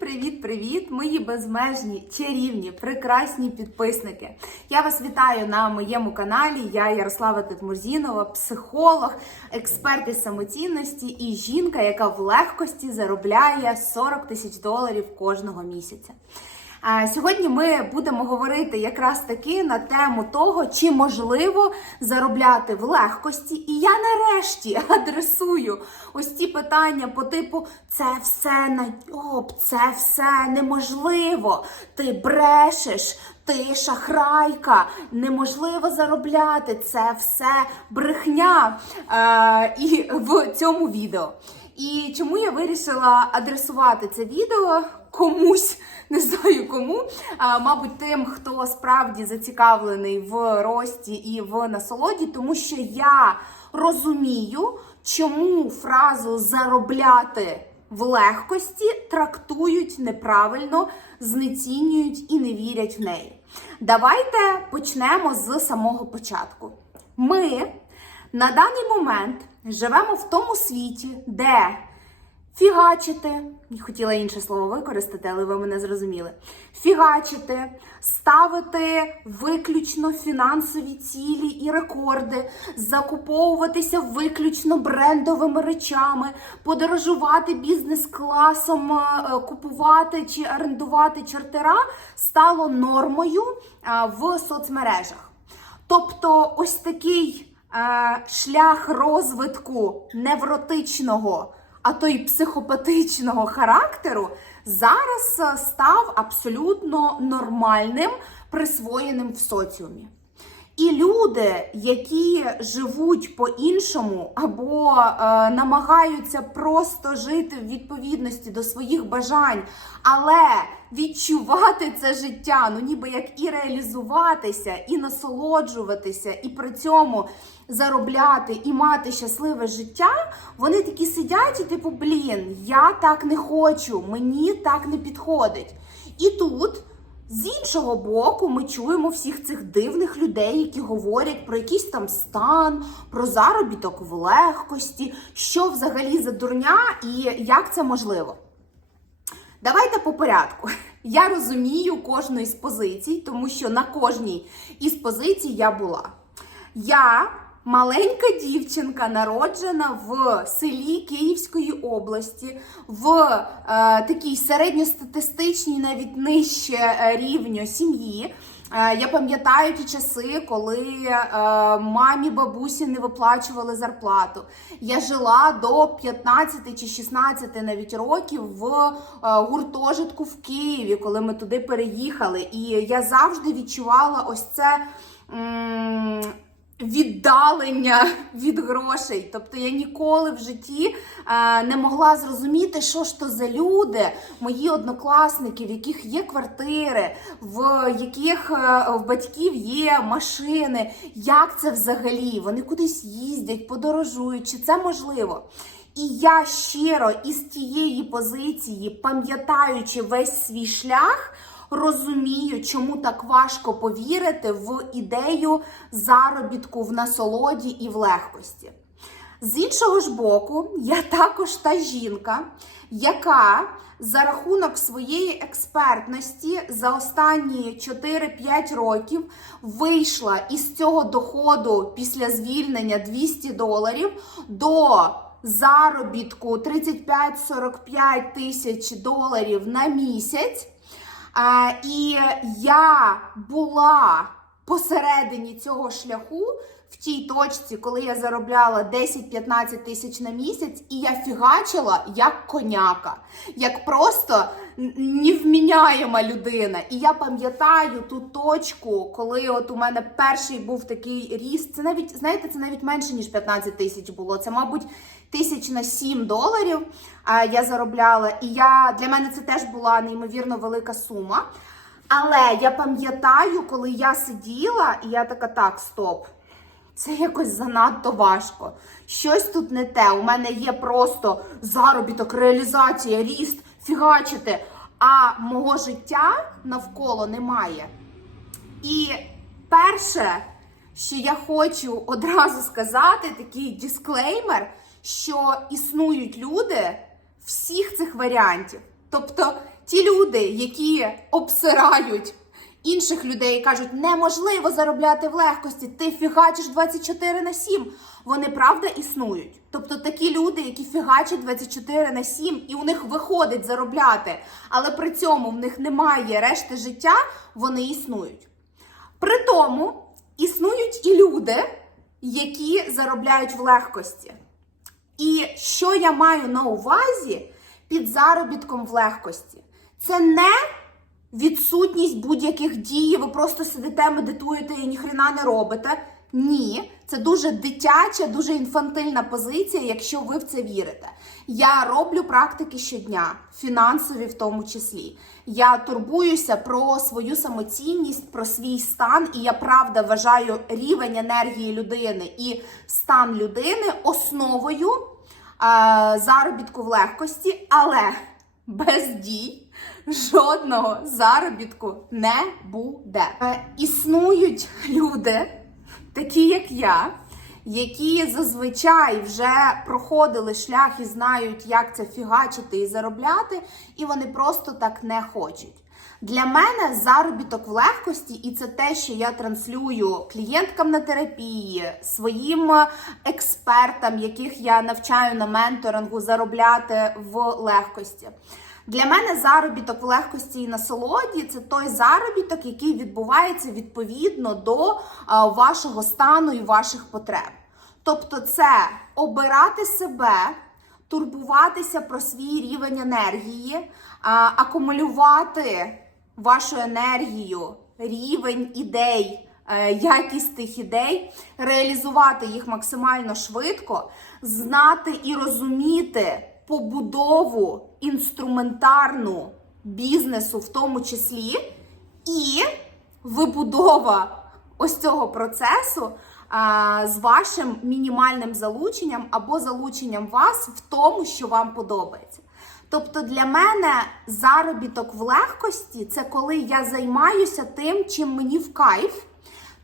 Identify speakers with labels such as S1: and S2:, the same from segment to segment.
S1: привіт-привіт, мої безмежні, чарівні, прекрасні підписники. Я вас вітаю на моєму каналі. Я Ярослава Тетмурзінова, психолог, експерт із самоцінності і жінка, яка в легкості заробляє 40 тисяч доларів кожного місяця. Сьогодні ми будемо говорити якраз таки на тему того, чи можливо заробляти в легкості. І я нарешті адресую ось ці питання по типу: це все найоб, це все неможливо. Ти брешеш, ти шахрайка, неможливо заробляти. Це все брехня. Е, і в цьому відео. І чому я вирішила адресувати це відео комусь, не знаю кому, а, мабуть, тим, хто справді зацікавлений в рості і в насолоді, тому що я розумію, чому фразу заробляти в легкості трактують неправильно, знецінюють і не вірять в неї. Давайте почнемо з самого початку. Ми на даний момент живемо в тому світі, де фігачити, хотіла інше слово використати, але ви мене зрозуміли. Фігачити, ставити виключно фінансові цілі і рекорди, закуповуватися виключно брендовими речами, подорожувати бізнес-класом, е, купувати чи орендувати чартера стало нормою е, в соцмережах. Тобто, ось такий е, шлях розвитку невротичного, а то й психопатичного характеру зараз е, став абсолютно нормальним, присвоєним в соціумі. І люди, які живуть по-іншому або е, намагаються просто жити в відповідності до своїх бажань, але відчувати це життя, ну ніби як і реалізуватися, і насолоджуватися, і при цьому заробляти і мати щасливе життя, вони такі сидять і типу, блін, я так не хочу, мені так не підходить. І тут. З іншого боку, ми чуємо всіх цих дивних людей, які говорять про якийсь там стан, про заробіток в легкості, що взагалі за дурня і як це можливо. Давайте по порядку. Я розумію кожну із позицій, тому що на кожній із позицій я була. Я маленька дівчинка, народжена в селі Київської області, в е, такій середньостатистичній, навіть нижче е, рівню сім'ї. Е, Я пам'ятаю ті часи, коли е, мамі бабусі не виплачували зарплату. Я жила до 15 чи 16 навіть років в е, гуртожитку в Києві, коли ми туди переїхали. І я завжди відчувала ось це. Віддалення від грошей. Тобто я ніколи в житті е, не могла зрозуміти, що ж то за люди, мої однокласники, в яких є квартири, в яких е, в батьків є машини. Як це взагалі? Вони кудись їздять, подорожують, чи це можливо? І я щиро із тієї позиції, пам'ятаючи весь свій шлях, розумію, чому так важко повірити в ідею заробітку в насолоді і в легкості. З іншого ж боку, я також та жінка, яка за рахунок своєї експертності за останні 4-5 років вийшла із цього доходу після звільнення 200 доларів до заробітку 35-45 тисяч доларів на місяць. А, і я була посередині цього шляху в тій точці, коли я заробляла 10-15 тисяч на місяць, і я фігачила як коняка, як просто невміняєма людина. І я пам'ятаю ту точку, коли от у мене перший був такий ріст. Це навіть, знаєте, це навіть менше, ніж 15 тисяч було. Це, мабуть, тисяч на 7 доларів я заробляла. І я для мене це теж була неймовірно велика сума. Але я пам'ятаю, коли я сиділа, і я така, так, стоп. Це якось занадто важко. Щось тут не те. У мене є просто заробіток, реалізація, ріст, фігачити, а мого життя навколо немає. І перше, що я хочу одразу сказати, такий дисклеймер, що існують люди всіх цих варіантів. Тобто Ті люди, які обсирають інших людей і кажуть, неможливо заробляти в легкості, ти фігачиш 24 на 7, вони правда існують. Тобто такі люди, які фігачать 24 на 7, і у них виходить заробляти, але при цьому в них немає решти життя, вони існують. При тому існують і люди, які заробляють в легкості. І що я маю на увазі під заробітком в легкості? Це не відсутність будь-яких дій, ви просто сидите, медитуєте і ніхрена не робите. Ні, це дуже дитяча, дуже інфантильна позиція, якщо ви в це вірите. Я роблю практики щодня, фінансові в тому числі. Я турбуюся про свою самоцінність, про свій стан, і я правда вважаю рівень енергії людини і стан людини основою заробітку в легкості, але без дій жодного заробітку не буде. Е, існують люди, такі як я, які зазвичай вже проходили шлях і знають, як це фігачити і заробляти, і вони просто так не хочуть. Для мене заробіток в легкості, і це те, що я транслюю клієнткам на терапії, своїм експертам, яких я навчаю на менторингу, заробляти в легкості. Для мене заробіток в легкості і насолоді це той заробіток, який відбувається відповідно до вашого стану і ваших потреб. Тобто, це обирати себе, турбуватися про свій рівень енергії, акумулювати вашу енергію, рівень ідей. е, Якість тих ідей, реалізувати їх максимально швидко, знати і розуміти побудову інструментарну бізнесу, в тому числі, і вибудова ось цього процесу а, з вашим мінімальним залученням або залученням вас в тому, що вам подобається. Тобто для мене заробіток в легкості це коли я займаюся тим, чим мені в кайф,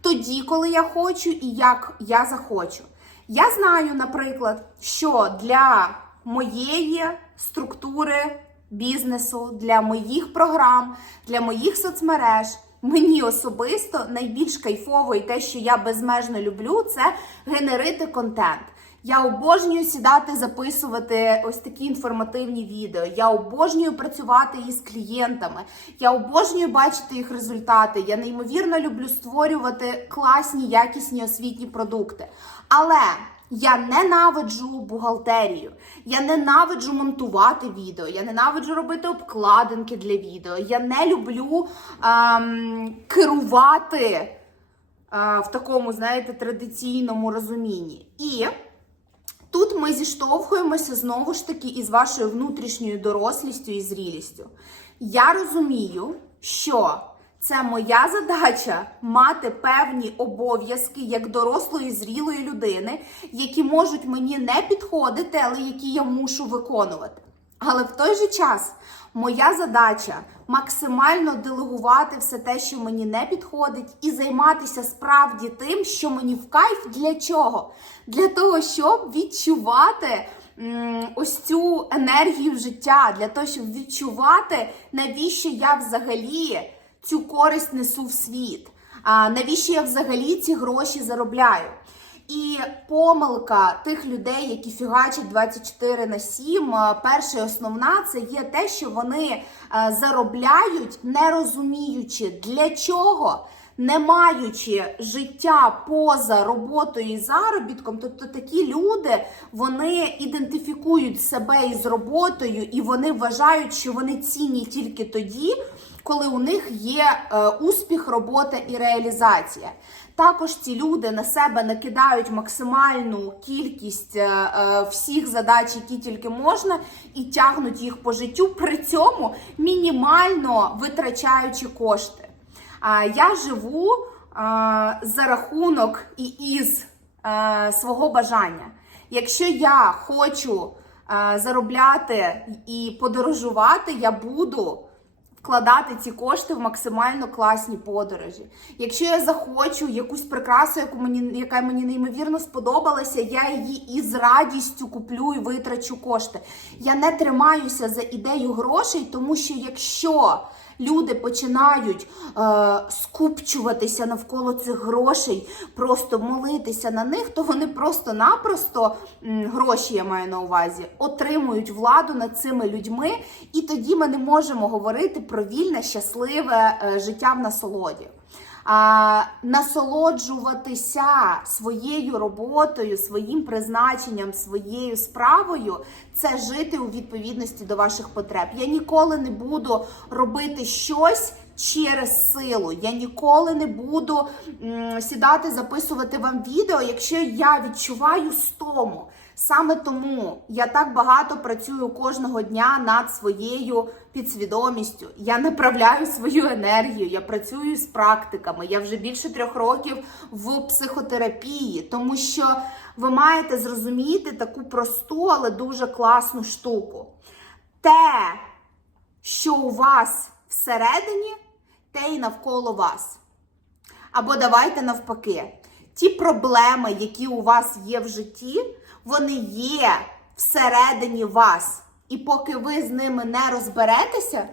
S1: тоді, коли я хочу і як я захочу. Я знаю, наприклад, що для моєї структури бізнесу, для моїх програм, для моїх соцмереж. Мені особисто найбільш кайфово і те, що я безмежно люблю, це генерити контент. Я обожнюю сідати, записувати ось такі інформативні відео. Я обожнюю працювати із клієнтами. Я обожнюю бачити їх результати. Я неймовірно люблю створювати класні, якісні освітні продукти. Але я ненавиджу бухгалтерію. Я ненавиджу монтувати відео. Я ненавиджу робити обкладинки для відео. Я не люблю ем, керувати а, в такому, знаєте, традиційному розумінні. І тут ми зіштовхуємося знову ж таки із вашою внутрішньою дорослістю і зрілістю. Я розумію, що це моя задача мати певні обов'язки як дорослої зрілої людини, які можуть мені не підходити, але які я мушу виконувати. Але в той же час моя задача максимально делегувати все те, що мені не підходить, і займатися справді тим, що мені в кайф для чого? Для того, щоб відчувати ось цю енергію життя, для того, щоб відчувати, навіщо я взагалі цю користь несу в світ, навіщо я взагалі ці гроші заробляю. І помилка тих людей, які фігачать 24 на 7, е, перша і основна це є те, що вони е, заробляють, не розуміючи для чого, не маючи життя поза роботою і заробітком. Тобто такі люди вони ідентифікують себе із роботою, і вони вважають, що вони цінні тільки тоді, коли у них є е, успіх, робота і реалізація. Також ці люди на себе накидають максимальну кількість е, е, всіх задач, які тільки можна, і тягнуть їх по життю, при цьому мінімально витрачаючи кошти. Я живу за рахунок і із свого бажання. Якщо я хочу заробляти і подорожувати, я буду вкладати ці кошти в максимально класні подорожі. Якщо я захочу якусь прикрасу, яку мені яка мені неймовірно сподобалася, я її із радістю куплю і витрачу кошти. Я не тримаюся за ідею грошей, тому що якщо люди починають е, скупчуватися навколо цих грошей, просто молитися на них, то вони просто-напросто гроші, я маю на увазі, отримують владу над цими людьми, і тоді ми не можемо говорити про вільне, щасливе е, життя в насолоді. А, насолоджуватися своєю роботою, своїм призначенням, своєю справою це жити у відповідності до ваших потреб. Я ніколи не буду робити щось. Через силу я ніколи не буду м, сідати, записувати вам відео, якщо я відчуваю стому. Саме тому я так багато працюю кожного дня над своєю підсвідомістю. Я направляю свою енергію, я працюю з практиками. Я вже більше трьох років в психотерапії, тому що ви маєте зрозуміти таку просту, але дуже класну штуку. Те, що у вас всередині, те й навколо вас. Або давайте навпаки, ті проблеми, які у вас є в житті, вони є всередині вас. І поки ви з ними не розберетеся,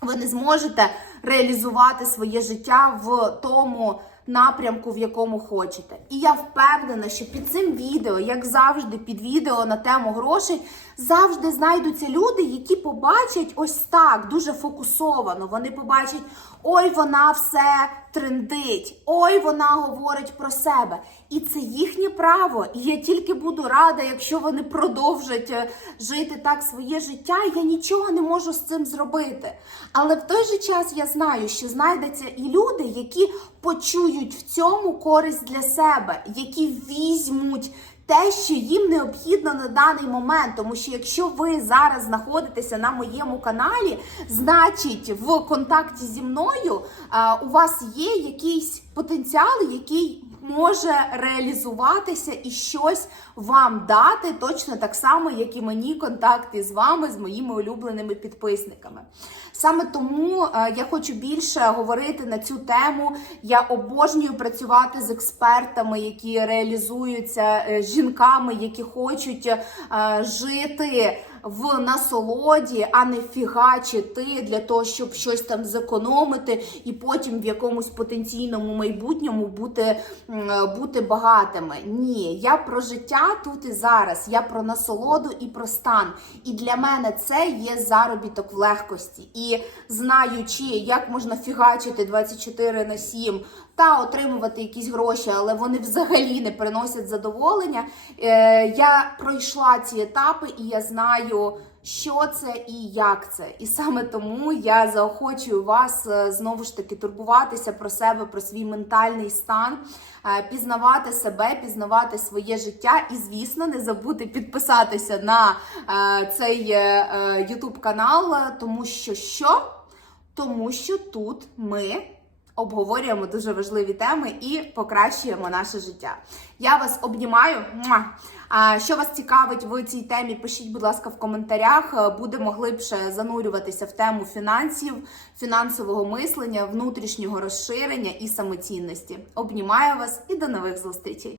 S1: ви не зможете реалізувати своє життя в тому напрямку, в якому хочете. І я впевнена, що під цим відео, як завжди, під відео на тему грошей, завжди знайдуться люди, які побачать ось так дуже фокусовано. Вони побачать, ой, вона все трендить, ой, вона говорить про себе. І це їхнє право. І я тільки буду рада, якщо вони продовжать е, жити так своє життя. Я нічого не можу з цим зробити. Але в той же час я знаю, що знайдеться і люди, які почують в цьому користь для себе, які візьмуть. Те, що їм необхідно на даний момент, тому що якщо ви зараз знаходитеся на моєму каналі, значить в контакті зі мною у вас є якийсь потенціал, який може реалізуватися і щось вам дати точно так само, як і мені контакти з вами, з моїми улюбленими підписниками. Саме тому е, я хочу більше говорити на цю тему. Я обожнюю працювати з експертами, які реалізуються е, жінками, які хочуть е, жити в насолоді, а не фігачити для того, щоб щось там зекономити, і потім в якомусь потенційному майбутньому бути, бути багатими. Ні, я про життя тут і зараз. Я про насолоду і про стан. І для мене це є заробіток в легкості. І знаючи, як можна фігачити 24 на 7 та отримувати якісь гроші, але вони взагалі не приносять задоволення. Е, я пройшла ці етапи, і я знаю, що це і як це. І саме тому я заохочую вас е, знову ж таки турбуватися про себе, про свій ментальний стан, е, пізнавати себе, пізнавати своє життя. І, звісно, не забути підписатися на цей YouTube канал, тому що що? Тому що тут ми обговорюємо дуже важливі теми і покращуємо наше життя. Я вас обнімаю. А що вас цікавить в цій темі? Пишіть, будь ласка, в коментарях. Е, Будемо глибше занурюватися в тему фінансів, фінансового мислення, внутрішнього розширення і самоцінності. Обнімаю вас і до нових зустрічей!